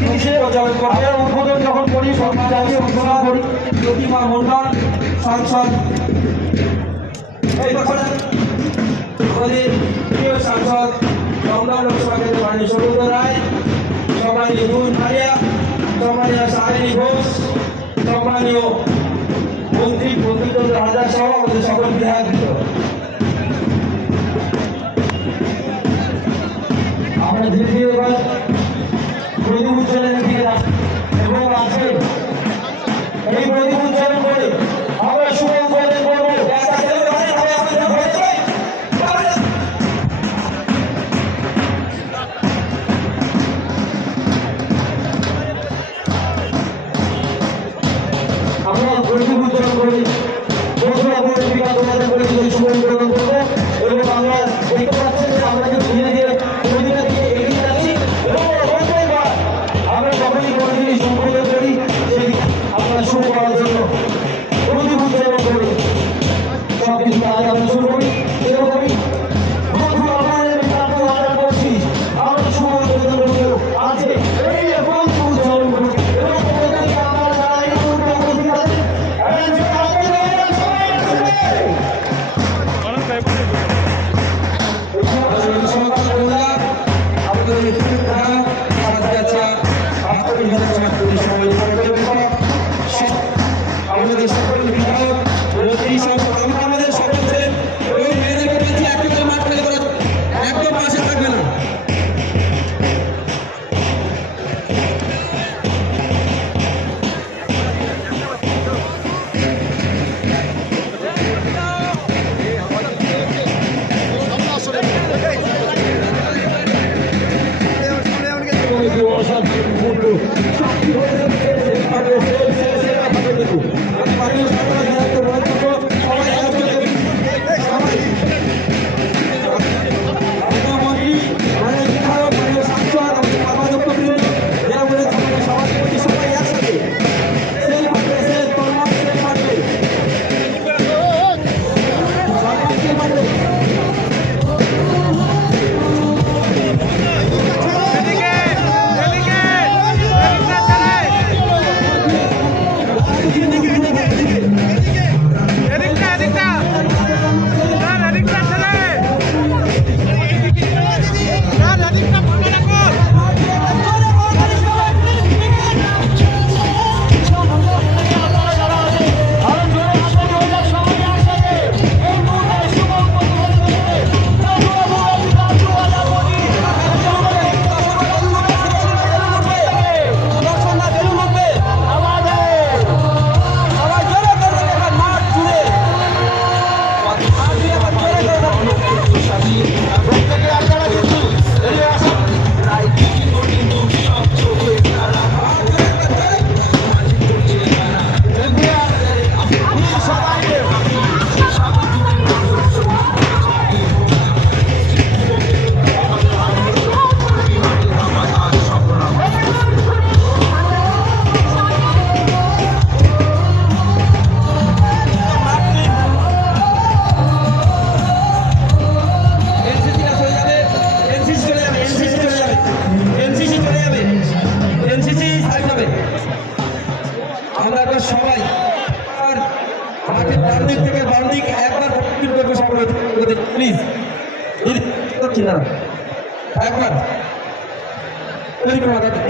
জিনিসে আমরা উদ্বোধন যখন করি, সরকারি উদ্বোধন করি, প্রতিমা মন্ডল সাংসদ। এই বছর আমাদের প্রিয় সাংসদ কমলা লোকসভা কেন্দ্রের মাননীয় সৌগত রায়, সম্মানীয় নুন ভারিয়া সম্মানীয় সাহানি ঘোষ, সম্মানীয় মন্ত্রী বন্ধুচন্দ্র হাজার সহ আমাদের সকল বিধায়ক আমরা ধীরে ধীরে এবার উজ্জ্বলনের দিকে Thank you. আমাদের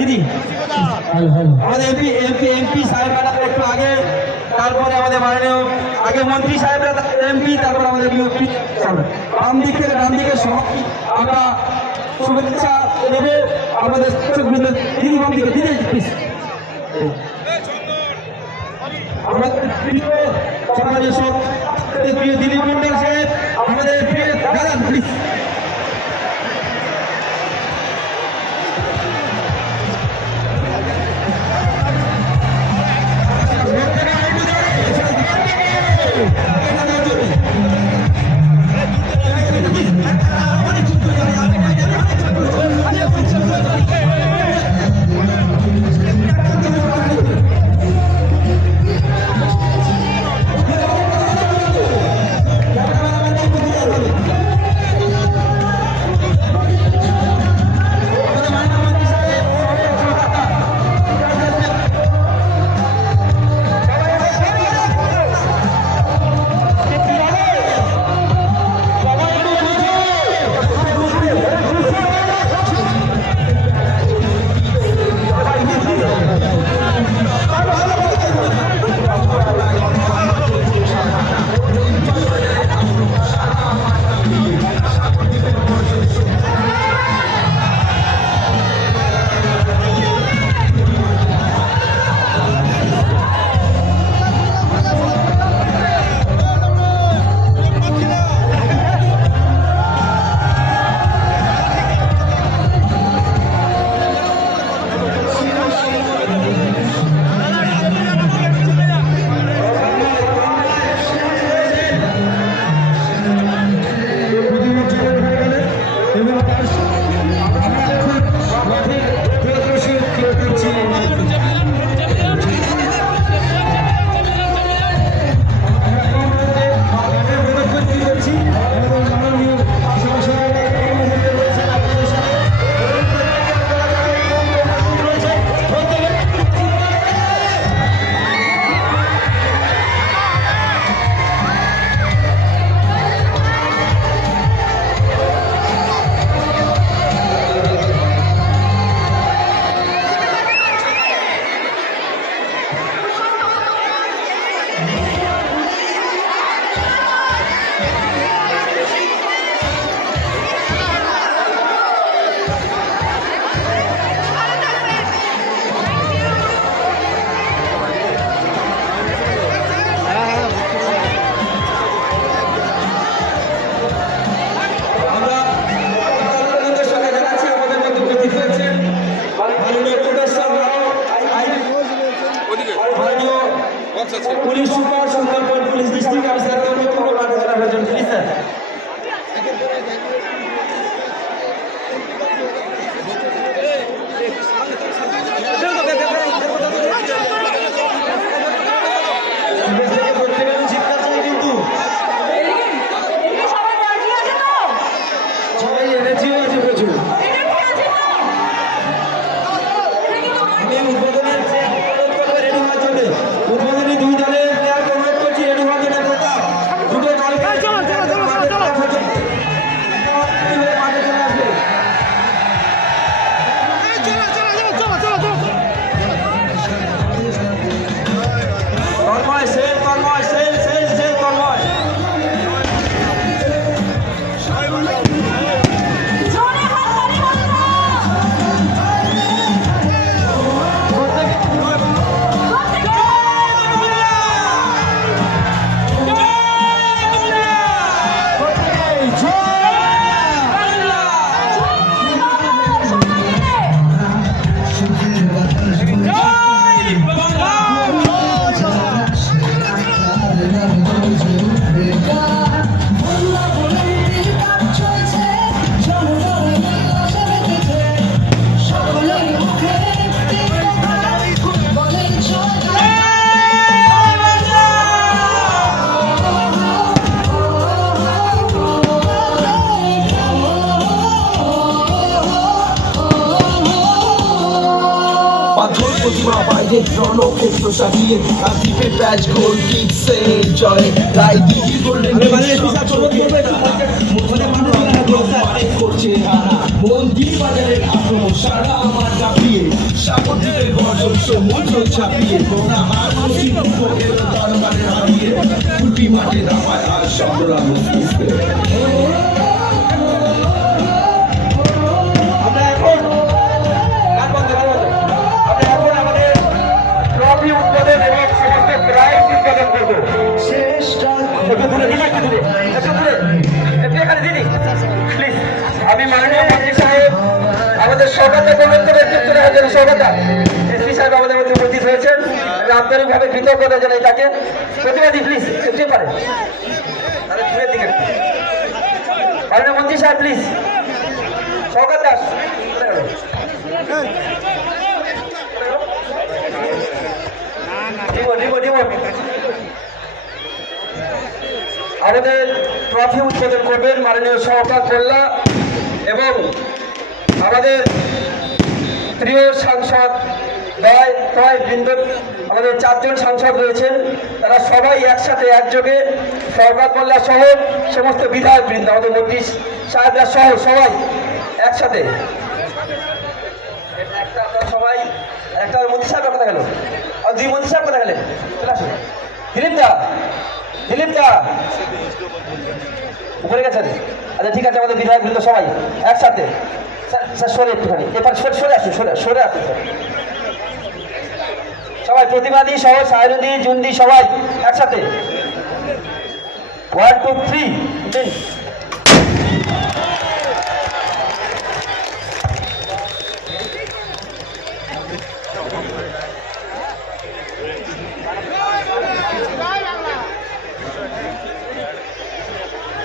দিদি। আমাদের এমপি এমপি এমপি সাহেবরা একটু আগে তারপরে আমাদের মাননীয় আগে মন্ত্রী সাহেবরা এমপি তারপর আমাদের বিউপি বাম দিক থেকে ডান দিকে সব আমরা শুভেচ্ছা নেবে আমাদের দিদি বাম দিকে দিদি প্লিজ আমাদের প্রিয় সম্মানীয় সব প্রিয় দিদি মন্ডল সাহেব আমাদের প্রিয় দাদা প্লিজ প্রতিমা বাইরে রণক্ষেত্র সাজিয়ে আকিবে ব্যাচ গোল কিকসে জয় রায় দিদি গোল্ডেন করছে হারা। মন্দির বাজারের আক্রমণ সারা আমার কাঁপিয়ে সাগরদ্বীপের গর্জন সমুদ্র ছাপিয়ে। গোনা আর নসিব দরবারে হারিয়ে। ফুটি মাঠে নামায় আর সংগ্রাম একটু দূরে দিন একটু দূরে। একটু দিদি প্লিজ আমি মাননীয় মন্ত্রী সাহেব, আমাদের সরকারকে অনুরোধ করে চলে গেছেন সরকার এসপি আমাদের মধ্যে উপস্থিত আন্তরিকভাবে কৃতজ্ঞতা জানাই তাকে। প্রতিবাদী প্লিজ একটু পারে তাহলে দূরের সাহেব প্লিজ সরকার দিব দিব আমাদের ট্রফি উদ্বোধন করবেন মাননীয় সহকার কল্যা এবং আমাদের প্রিয় সাংসদ দয় তয় বৃন্দ, আমাদের চারজন সাংসদ রয়েছেন। তারা সবাই একসাথে একযোগে সরকার কল্যা সহ সমস্ত বিধায়ক বৃন্দ, আমাদের মন্ত্রী সাহেবরা সহ সবাই একসাথে। সবাই, একটা মন্ত্রী সাহেব কথা গেল। আর দুই মন্ত্রী সাহেব কথা গেলেন। দিলীপ দা দিলীপ উপরে গেছেন? আচ্ছা ঠিক আছে, আমাদের বিধায়ক বৃন্দ সবাই একসাথে। স্যার সরে একটুখানি। এবার সরে সরে আসুন, সরে সরে আসুন, স্যার। সবাই, প্রতিবাদী সহ সায়রদি জুন্দি সবাই একসাথে। ওয়ান টু থ্রি দিন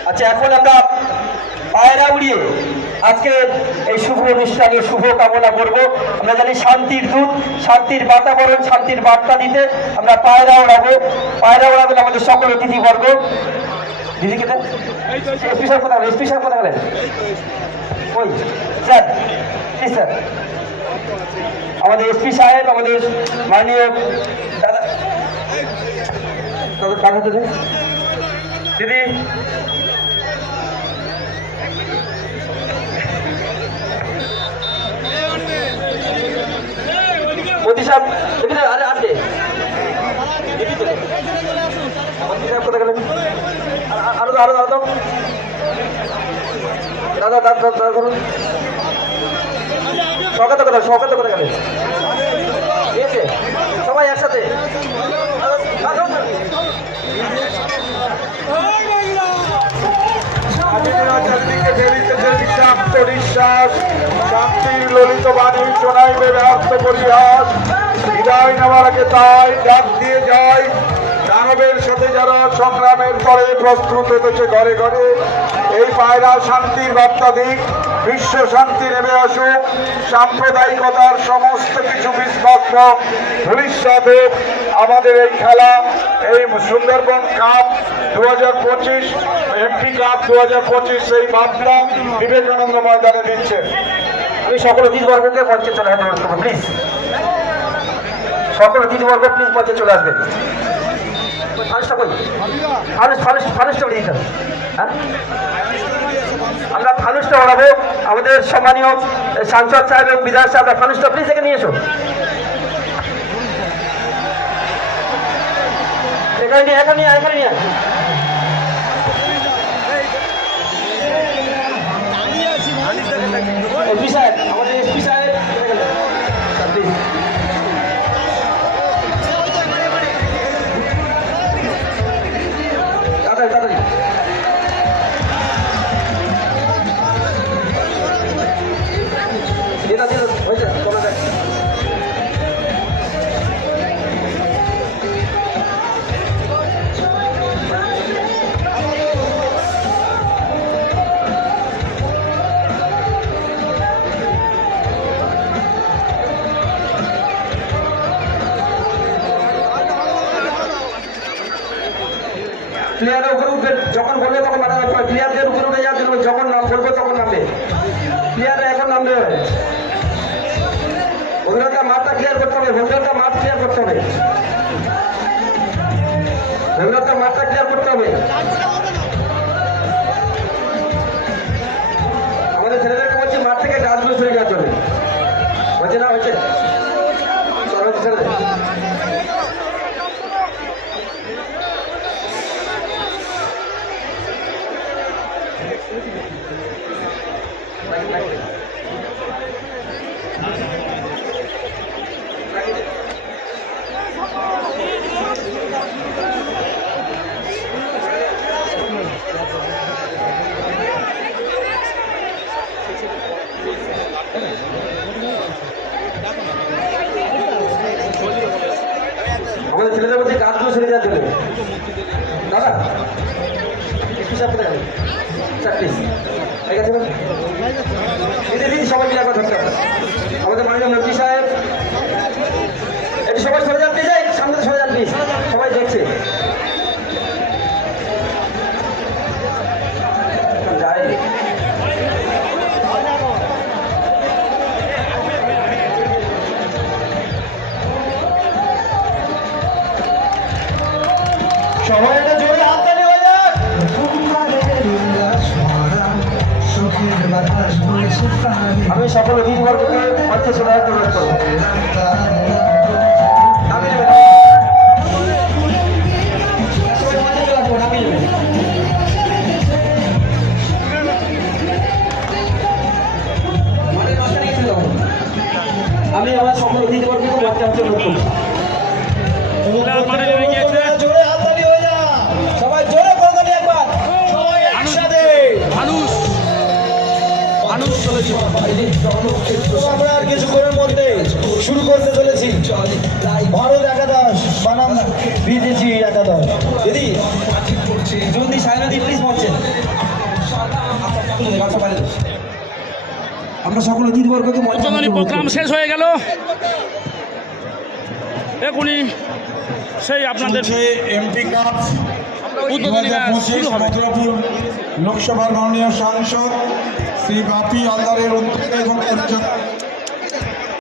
আচ্ছা এখন আমরা পায়রা উড়িয়ে আজকে এই শুভ অনুষ্ঠানের শুভ কামনা করব। আমরা জানি শান্তির দূত, শান্তির বাতাবরণ, শান্তির বার্তা দিতে আমরা পায়রা ওড়াবো। পায়রা ওড়াবেন আমাদের সকল অতিথিবর্গ। দিদি এসপি এসপি ওই, স্যার স্যার। আমাদের এসপি সাহেব, আমাদের মাননীয় দাদা দাদা মোদি সাহেব আরে তো মোদি সাহেব কোথায় গেলেন আর- আর- আরও দাদা দাদা দাদা ধরুন স্বাগত করে স্বাগত করে গেলেন ঠিক আছে সবাই একসাথে। নিঃশ্বাস শান্তির ললিত বাণী শোনাইবে ব্যর্থ পরিহাস বিদায় নেওয়ার আগে তাই ডাক দিয়ে যায় দানবের সাথে যারা সংগ্রামের পরে প্রস্তুত হতেছে ঘরে ঘরে, এই পায়রা শান্তির বার্তা দিক। বিশ্ব শান্তি নেমে আসুক। সাম্প্রদায়িকতার সমস্ত কিছু বিস্পষ্ট ভবিষ্যতে আমাদের এই খেলা, এই সুন্দরবন কাপ দু হাজার পঁচিশ এমপি কাপ দু হাজার পঁচিশ সেই বার্তা বিবেকানন্দ ময়দানে দিচ্ছে। আমি সকল অতিথিবর্গকে মঞ্চে চলে করব প্লিজ সকল অতিথিবর্গ প্লিজ মঞ্চে চলে আসবেন ফানুসটা কই দিতে হ্যাঁ? আমরা ফানুসটা ওড়াবো আমাদের সম্মানীয় সাংসদ সাহেব এবং বিধায়ক সাহেব ফানুসটা প্লিজ এখানে নিয়ে এসো। এখানে নিয়ে এখানে নিয়ে এখানে নিয়ে। প্লেয়াররা এখন নামবে অভিনেতা মাঠটা ক্লিয়ার করতে হবে, অভিনেতা মাঠ ক্লিয়ার করতে হবে। অভিনেতা মাঠটা ক্লিয়ার করতে হবে। আমাদের ছেলেদেরকে বলছি, মাঠ থেকে গাছগুলো সরে যাওয়ার জন্য। হচ্ছে না হচ্ছে চলো। মাঠের সবাই তখন। আমি আমার সকল দিতে পারব আসতে অনুরোধ করব আমরা আর কিছুক্ষণের মধ্যে শুরু করতে চলেছি। ভারত একাদশ বানাম বিদেশি একাদশ। দিদি সায়নদী প্লিজ আমরা সকল অতিথিবর্গকে মঞ্চে উদ্বোধনী প্রোগ্রাম শেষ হয়ে গেল। এখনই সেই আপনাদের এমপি কাপ উদ্বোধনী শুরু হবে। লোকসভার মাননীয় সাংসদ শ্রী বাপি আলদারের উদ্যোগে এবং